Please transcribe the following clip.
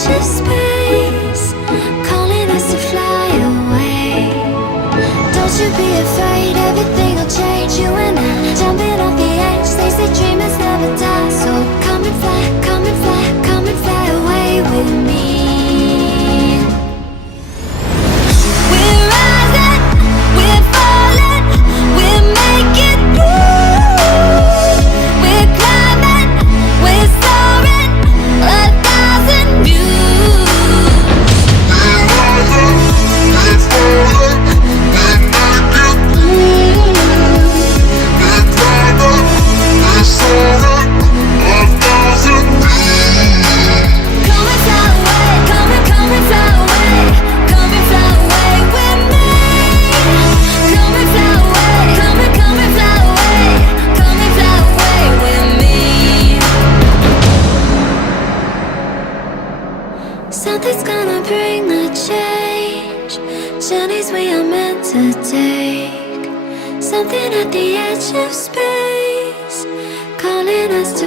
edge of space, calling us to fly away. Don't you be afraid, everything will change. You and I, jumping off the edge. They say dreamers never die, so come and fly, come and fly, come and fly away with me. We're rising, we're falling, we're making through. We're climbing, we're soaring, 1,000 views. We're rising, we're falling, we're making through. We're climbing, we're soaring, 1,000 views. Come and fly away, come and fly away, come and fly away with me. Come and fly away, come and fly away, come and fly away with me. Something's gonna bring the change, journeys we are meant to take. Something at the edge of space, calling us